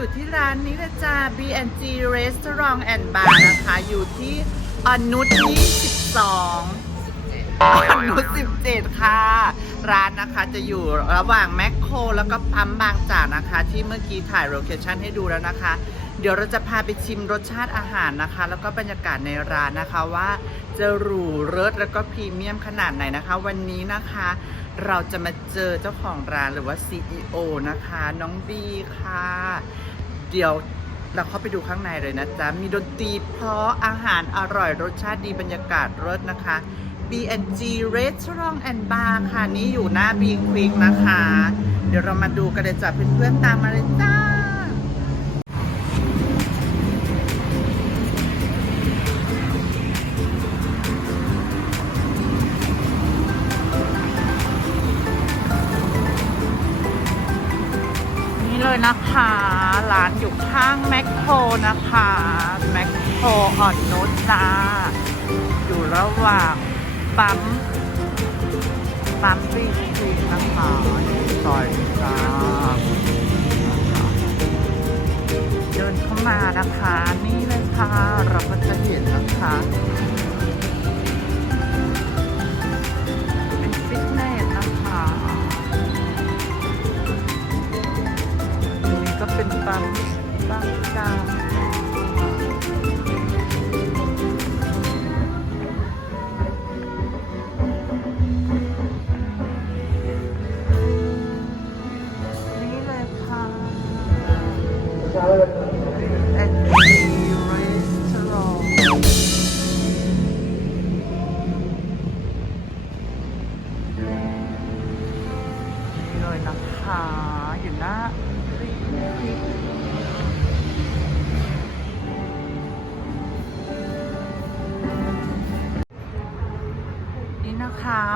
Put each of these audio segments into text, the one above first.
อยู่ที่ร้านนี้เลยจ้า B&G Restaurant and Bar นะคะ อยู่ที่อนุที่12อนุ17 ค่ะ ร้านนะคะจะอยู่ระหว่างแมคโครแล้วก็ปั๊มบางจากนะคะ ที่เมื่อกี้ถ่ายโลเคชั่นให้ดูแล้วนะคะ เดี๋ยวเราจะพาไปชิมรสชาติอาหารนะคะ แล้วก็บรรยากาศในร้านนะคะว่าจะหรูเลิศแล้วก็พรีเมียมขนาดไหนนะคะ วันนี้นะคะเราจะมาเจอเจ้าของร้านหรือว่า CEO นะคะ น้องบีค่ะ เดี๋ยวเราเข้าไปดูข้างในเลยนะจ๊ะ มีดนตรีเพราะอาหารอร่อยรสชาติดีบรรยากาศรสนะคะ B&G Restaurant and Bar ค่ะ นี่อยู่หน้า B Quick นะคะ เดี๋ยวเรามาดูกันเลยจ้ะเพื่อนๆตามมาเลยจ้านี่เลยนะคะ ร้านอยู่ข้างแมคโครนะคะแมคโครอ่อนนุชจ้าอยู่ระหว่างปั๊มปั๊มรีซีนะคะอยู่ซอยจ้าเดินเข้ามานะคะ นี่เลยค่ะ เราก็จะเห็นนะคะ นปั๊มบางจากนี่เลยค่ะ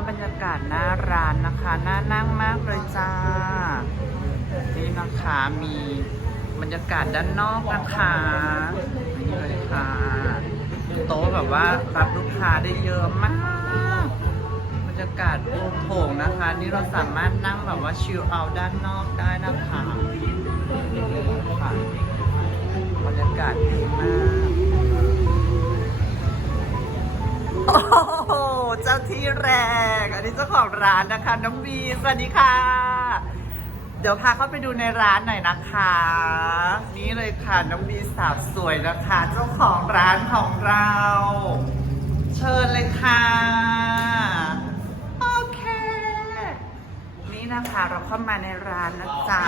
บรรยากาศหน้าร้านนะคะ น่านั่งมากเลยจ้า นี่นะคะมีบรรยากาศด้านนอกนะคะนี่เลยค่ะโต๊ะแบบว่ารับลูกค้าได้เยอะมาก บรรยากาศโป่งๆนะคะ นี่เราสามารถนั่งแบบว่าชิลเอาด้านนอกได้นะคะค่ะบรรยากาศดีมาก โอ้ เจ้าที่แรกอันนี้เจ้าของร้านนะคะ น้องบีสวัสดีค่ะ เดี๋ยวพาเข้าไปดูในร้านหน่อยนะคะ นี่เลยค่ะน้องบีสาวสวยนะคะ เจ้าของร้านของเรา เชิญเลยค่ะโอเค นี่นะคะเราเข้ามาในร้านนะจ๊ะ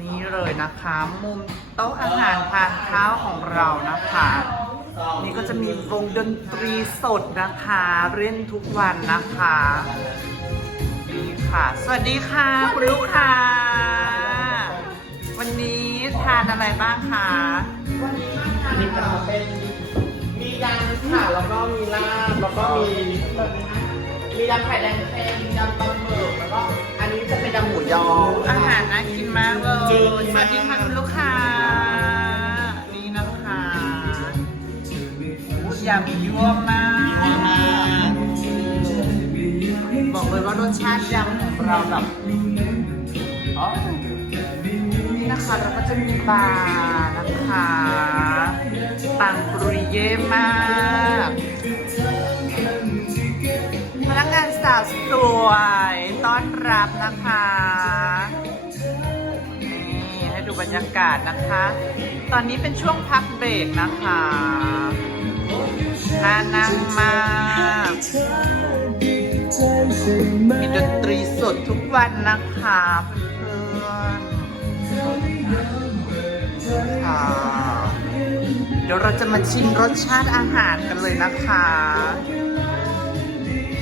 นี่เลยนะคะ มุมโต๊ะอาหารทานข้าวของเรานะคะ นี่ก็จะมีวงดนตรีสดนะคะเล่นทุกวันนะคะนี่ค่ะ สวัสดีค่ะ คุณลูกค้าวันนี้ทานอะไรบ้างคะอันนี้ค่ะเป็นมียำค่ะแล้วก็มีลาบแล้วก็มีมียำไข่แดงเค็มยำปลาหมึกแล้วก็อันนี้จะเป็นยำหมูยออาหารน่า ยำยั่วมาก บอกเลยว่ารสชาติยำของเราแบบอ๋อนี่นะคะเราก็จะมีบานะคะปังปรุยเย่มากพนักงานสาวสวยต้อนรับนะคะนี่ให้ดูบรรยากาศนะคะ ตอนนี้เป็นช่วงพักเบรกนะคะ น่านั่งมากมีดนตรีสดทุกวันนะคะเพื่อนๆค่ะเดี๋ยวเราจะมาชิมรสชาติอาหารกันเลยนะคะ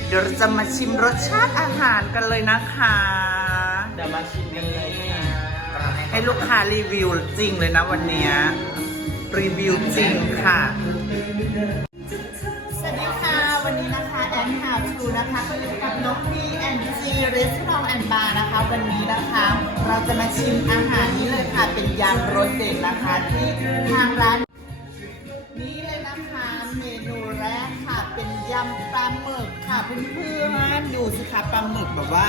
เดี๋ยวเราจะมาชิมรสชาติอาหารกันเลยนะคะเดี๋ยวมาชิมกันเลยค่ะให้ลูกค้ารีวิวจริงเลยนะวันเนี้ยรีวิวจริงค่ะ นะคะก็อยู่กับน้องพีแอนจีรีสอร์ทแอนบาร์นะคะ วันนี้นะคะ เราจะมาชิมอาหารนี้เลยค่ะ เป็นยำรสเด็ดนะคะ ที่ทางร้าน นี่เลยนะคะเมนูแรกค่ะ เป็นยำปลาหมึกค่ะเพื่อนๆดูสิคะปลาหมึกแบบว่า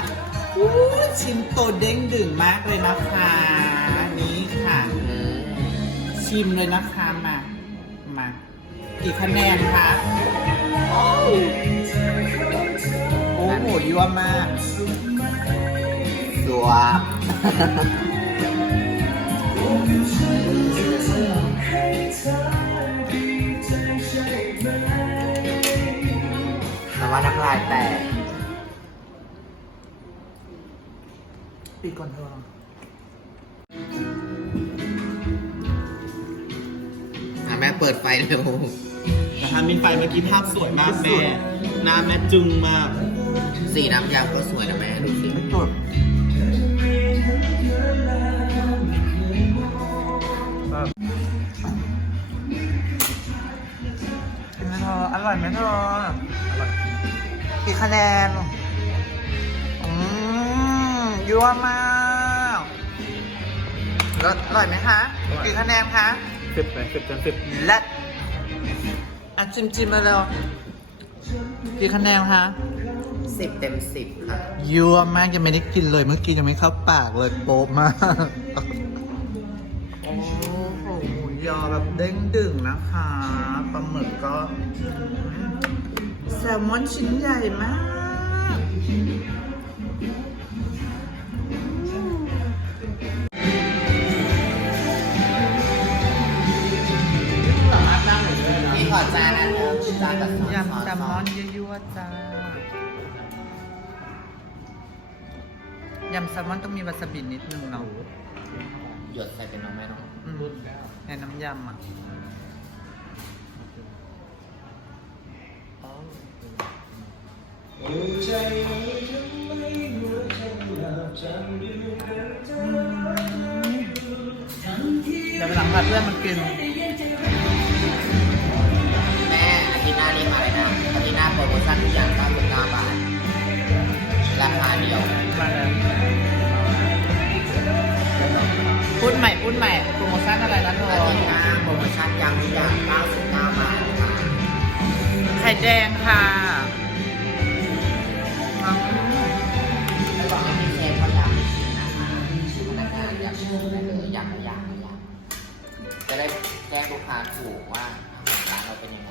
อู้ชิ้นโตเด้งดึงมากเลยนะคะนี่ค่ะ ชิมเลยนะคะมามากี่คะแนนคะ ยั่วมากสวแต่ว่านักลายแตกปีก่อนเธอแม่เปิดไฟเร็วนะคะมีไฟเมื่อกี้ภาพสวยมากแม่หน้าแม่จึงมาก สีน้ำยำก็สวยนะแม่ดูสิไม่จุดเป็นไงเธออร่อยไหมเธอกี่คะแนน อืมยั่วมากรสอร่อยไหมคะกี่คะแนนคะสิบไปสิบจนสิบและอะจิมจิมมาแล้วกี่คะแนนคะ สิบเต็มสิบค่ะ ยั่วมากยังไม่ได้กินเลยเมื่อกี้ยังไม่เข้าปากเลยโป๊ะมาก โอ้โหหมูยอแบบเด้งดึงนะคะปลาหมึกก็อืมแซลมอนชิ้นใหญ่มาก มีขอจานอันหนึงจานกับซอสยำแซลมอนยั่วๆจ้า ยำแซลมอนต้องมีวาซาบินิดนึงเนาะหยดใส่เป็นน้องแม่น้องอืมในน้ำยำอะเดี๋ยวไปหลังพาเพื่อนมันกิน แม่อาทิตย์หน้านี้มาเลยนะอาทิตย์หน้าโปรโมชั่นทุกอย่าง แดงค่ะอืมไม่บอกให้พี่เชฟเขายำจริงนะคะพนักงานยำได้เลยยำยำยำจะได้แจ้งลูกค้าถูกว่าอาหารร้านเราเป็นยังไง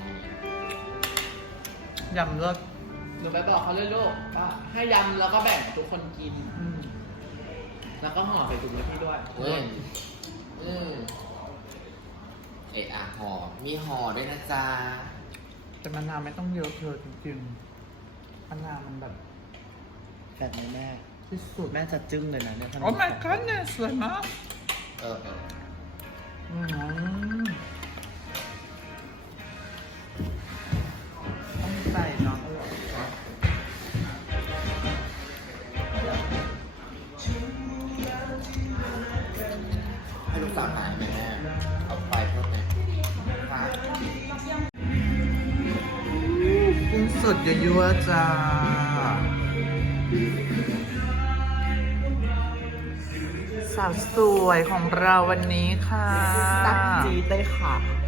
ยำเลิศหนูไปบอกเขาเลยลูกว่าให้ยำแล้วก็แบ่งทุกคนกินอืมแล้วก็ห่อใส่ถุงให้พี่ด้วยอืมอืมเอะอะห่อมีห่อด้วยนะจ๊ะ แต่มะนาวไม่ต้องเยอะเธอจริงๆมะนาวมันแบบแฟดไหมแม่ ที่สุดแม่จะจึ้งเลยนะเนี่ยถ้าโอ้ my god เนี่ยสวยมากเออเอออืมต้องใส่เนาะให้ลูกสาวถ่ายไหมแม่ สดยั่วๆจ้าสาวสวยของเราวันนี้ค่ะ ตักจีดเลยค่ะ